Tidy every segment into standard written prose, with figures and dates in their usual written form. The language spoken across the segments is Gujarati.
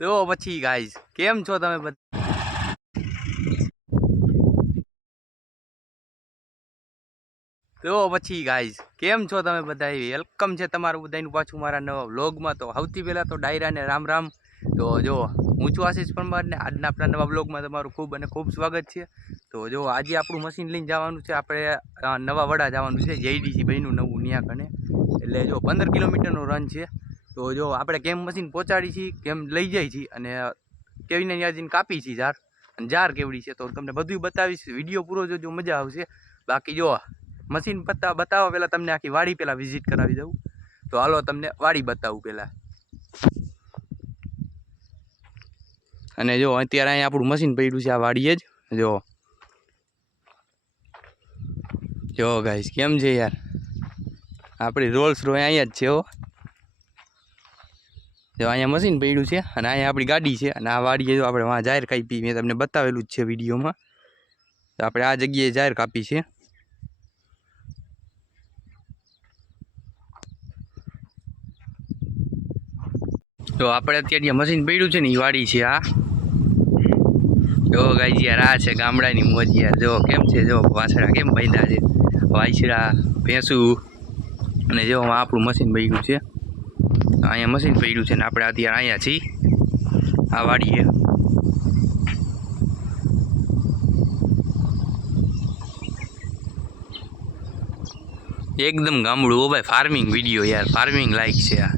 તો પછી ગાઈઝ કેમ છો તમે બધા? તો પછી ગાઈઝ કેમ છો તમે બધા? વેલકમ છે તમારું બધાનું પાછું મારા નવા વ્લોગમાં. તો સૌથી પહેલાં તો ડાયરાને રામ રામ. તો જો હું છું આશીષ પરમાર ને આજના આપણા નવા વ્લોગમાં તમારું ખૂબ અને ખૂબ સ્વાગત છે. તો જો આજે આપણું મશીન લઈને જવાનું છે, આપણે નવા વડા જવાનું છે, JDC ભાઈનું નવું ન્યા કને. એટલે જો 15 કિલોમીટરનો રન છે. તો જો આપણે કેમ મશીન પહોંચાડી છીએ, કેમ લઈ જાય છીએ અને કેવીને ત્યાં જઈને કાપી છીએ જાર, અને જાર કેવડી છે તો તમને બધું બતાવીશ. વિડીયો પૂરો જોજો, મજા આવશે. બાકી જો મશીન બતાવવા પહેલાં તમને આખી વાડી પહેલાં વિઝિટ કરાવી દઉં. તો હાલો તમને વાડી બતાવું પહેલાં. અને જો અત્યારે અહીંયા આપણું મશીન પડ્યું છે આ વાડીએ જ. જો ગાઈસ કેમ છે યાર, આપણી રોલ્સ રોય અહીંયા જ છે હો. જો અહીંયા મશીન પડ્યું છે અને અહીંયા આપણી ગાડી છે, અને આ વાડીએ જો આપણે વાં જાહેર કાપી, મેં તમને બતાવેલું જ છે વિડીયોમાં. તો આપણે આ જગ્યાએ જાહેર કાપી છે. તો આપણે અત્યારે જે મશીન પડ્યું છે ને એ વાડી છે આ. જો ગાઈસ યાર આ છે ગામડાની મોજ યાર. જો કેમ છે, જો વાછડા કેમ બાંધ્યા છે, વાછડા ભેંસું. અને જો આપણું મશીન પડ્યું છે, અહીંયા મશીન પડ્યું છે ને આપણે અત્યારે અહીંયા છીએ આ વાડીએ. એકદમ ગામડું હો ભાઈ, ફાર્મિંગ વિડીયો યાર, ફાર્મિંગ લાઈક છે આ.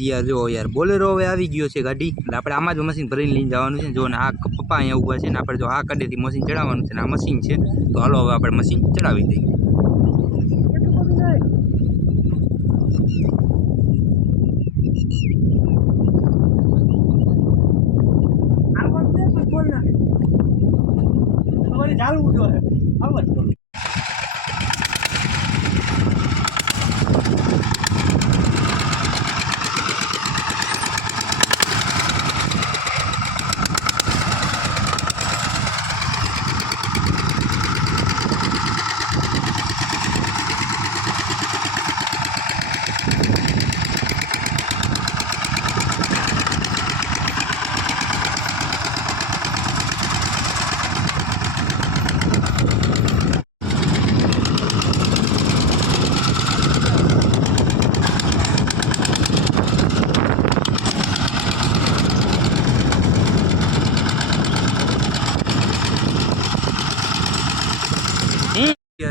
યાર જો યાર બોલેરો હવે આવી ગયો છે ગાડી, એટલે આપણે આમાં જ મશીન ભરીને લઈને જવાનું છે. જો ને આ પપ્પા અહીંયા ઊભા છે ને આપણે જો આ કડેથી મશીન ચડાવવાનું છે ને આ મશીન છે. તો હાલો હવે આપણે મશીન ચડાવી દઈએ.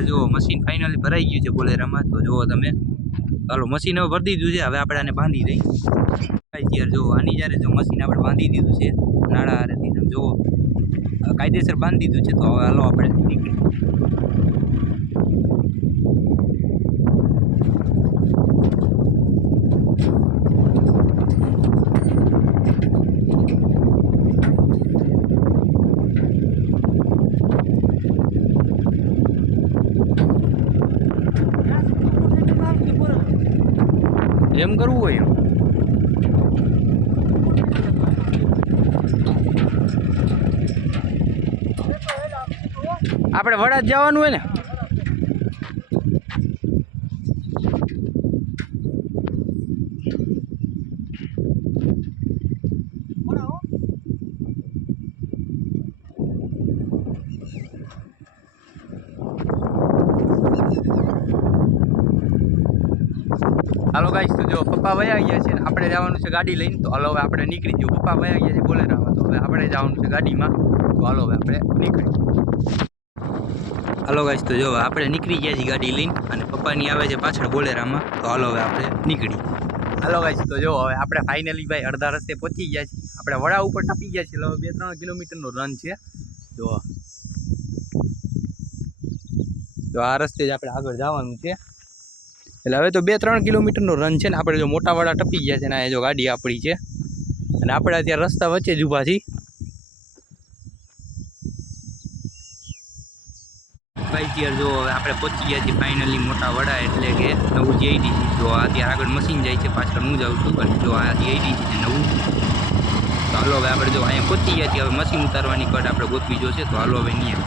જો મશીન ફાઇનલી ભરાઈ ગયું છે બોલેરામાં. તો જુઓ તમે, ચાલો મશીન હવે ભરી દીધું છે. હવે આપણે આને બાંધી દઈ યાર. જો આની જ્યારે જો મશીન આપણે બાંધી દીધું છે નાળા હારેથી, તમે જુઓ કાયદેસર બાંધી દીધું છે. તો હવે હાલો આપણે નીકળી. એમ કરવું હોય એમ આપણે વડા જ જવાનું હોય ને. હાલો ગાઈસ, તો જો પપ્પા વયા ગયા છે ને આપણે જવાનું છે ગાડી લઈને. તો હાલો હવે આપણે નીકળી જઈએ. પપ્પા વયા ગયા છે બોલેરામાં, તો હવે આપણે જવાનું છે ગાડીમાં. તો હાલો હવે આપણે નીકળી. હાલો ગાઈસ, તો જો આપણે નીકળી ગયા છીએ ગાડી લઈને, અને પપ્પાની આવે છે પાછળ બોલેરામાં. તો હાલો હવે આપણે નીકળી. હાલો ગાઈસ, તો જો હવે આપણે ફાઇનલી ભાઈ અડધા રસ્તે પહોંચી ગયા છીએ. આપણે વડા ઉપર ટપી ગયા છીએ. હવે 2-3 કિલોમીટરનો રન છે. તો આ રસ્તે જ આપણે આગળ જવાનું છે. એટલે હવે તો 2-3 કિલોમીટરનો રન છે ને આપણે જો મોટા વાડા ટપી ગયા છે ને આ જો ગાડી આપણી છે, અને આપણે અત્યારે રસ્તા વચ્ચે જ ઊભા છીએ. ભાઈ યાર જો હવે આપણે પહોંચી ગયા છીએ ફાઇનલી મોટા વડા એટલે કે નવું જીઆઈડીસી. જો આ ત્યાં આગળ મશીન જાય છે, પાછળ હું જાઉં છું. અને જો આ જીઆઈડીસી છે નવું. તો હાલો હવે આપણે જો અહીંયા પહોંચી ગયા છીએ. હવે મશીન ઉતારવાની કટ આપણે ગોતવી જોશે. તો હાલો હવે નહીં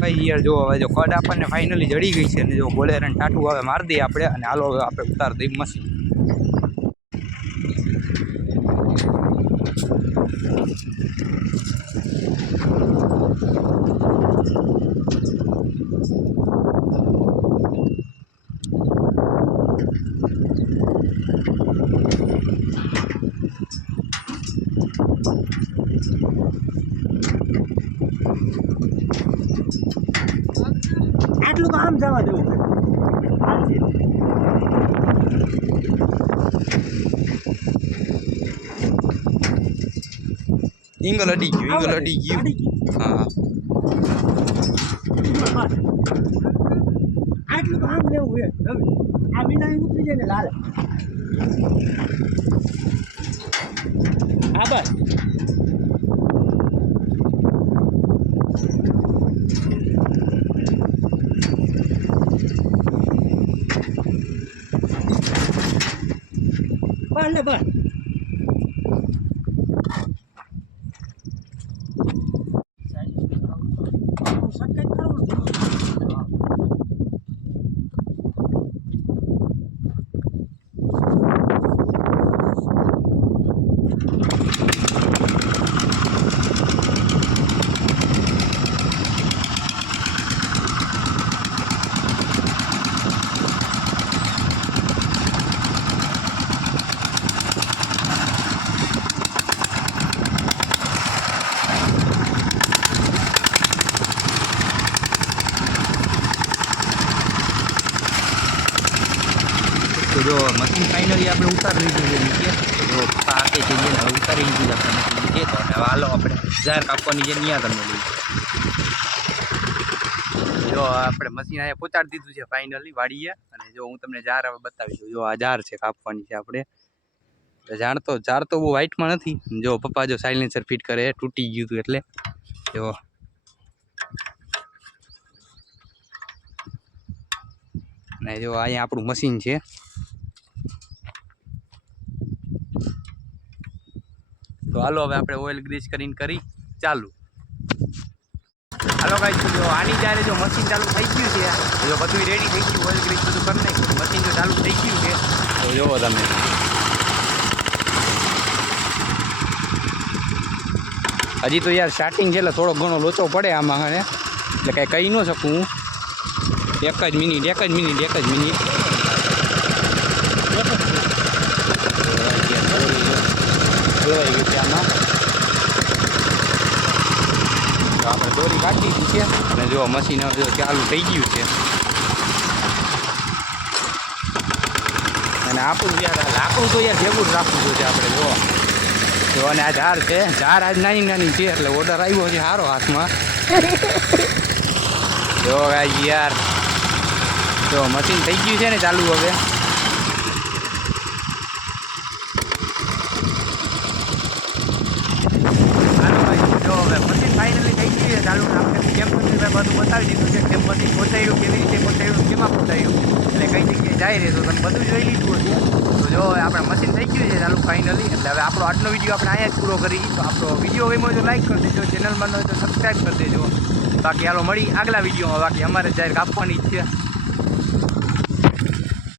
ભાઈ યાર જો હવે જો કટ આપણને ફાઇનલી જડી ગઈ છે. અને જો બોલેરન ટાટું હવે મારી દઈએ આપણે. અને હાલો હવે આપણે ઉતાર દઈએ મશીન. આટલું તો આમ જવા દેવું ઇંગલ અડી ગયું. હા આટલું તો આમ લેવું હવે આ વિના ઉતરી જાય ને લાલ હા બસ બસ બસ તો જો મશીન ફાઇનલી આપણે ઉતારી લીધું છે નીચે. જો પપ્પા આપે છે જે હવે ઉતારી લીધું છે આપણે મશીન નીચે. તો હવે હાલો આપણે જાહેર કાપવાની છે ત્યાં તમને લઈ. જો આપણે મશીન અહીંયા પહોંચાડી દીધું છે ફાઇનલી વાડીએ. અને જો હું તમને જાર હવે બતાવી દઉં. જો આ જાર છે કાપવાની છે આપણે. જાર તો બહુ વાઇટમાં નથી. જો પપ્પા જો સાયલેન્સર ફિટ કરે તૂટી ગયું હતું એટલે જો ને જો અહીંયા આપણું મશીન છે. તો હાલો હવે આપણે ઓઇલ ગ્રીસ કરી ચાલુ. હાલો ગાઈસ જો આની જ્યારે જો મશીન ચાલુ થઈ ગયું છે, જો બધું રેડી થઈ ગયું, ઓઇલ ગ્રીસ બધું કરી નાખ્યું, મશીન જો ચાલુ થઈ ગયું છે. તો જોવો તમે હજી તો યાર સ્ટાર્ટિંગ છે એટલે થોડો ઘણો લોચો પડે આમાં. એટલે કાંઈ કહી ન શકું હું. એક જ મિનિટ હલવાઈ ગઈ છે આમાં. તો આપણે દોરી કાઢી દીધી છે. અને જો મશીન જો ચાલુ થઈ ગયું છે. અને આપણું તો યાર ભેગું જ રાખવું જોઈએ આપણે. જો અને આ ઝાર છે, ઝાર આજ નાની છે એટલે ઓર્ડર આવ્યો છે સારો હાથમાં. જો યાર જો મશીન થઈ ગયું છે ને ચાલુ હવે. જો હવે મશીન ફાઇનલી થઈ ગયું છે ચાલુ. આપણે કેમ બધું બતાવી દીધું છે. કેમ મશીન પહોંચાડ્યું, કેવી રીતે પહોંચાડ્યું, કેમાં પહોંચાડ્યું, એટલે કઈ જગ્યાએ જાય રહે તો તમે બધું જોઈ લીધું હતું. તો જો આપણે મશીન થઈ ગયું છે ચાલુ ફાઇનલી. એટલે હવે આપણો આજનો વિડીયો આપણે અહીંયા જ પૂરો કરી. તો આપણો વિડીયો ગમ્યો હોય તો લાઈક કરી દેજો, ચેનલમાં ન હોય તો સબસ્ક્રાઈબ કરી દેજો. બાકી હાલો મળી આગલા વિડીયોમાં. બાકી અમારે જાહેર કાપવાની જ છે.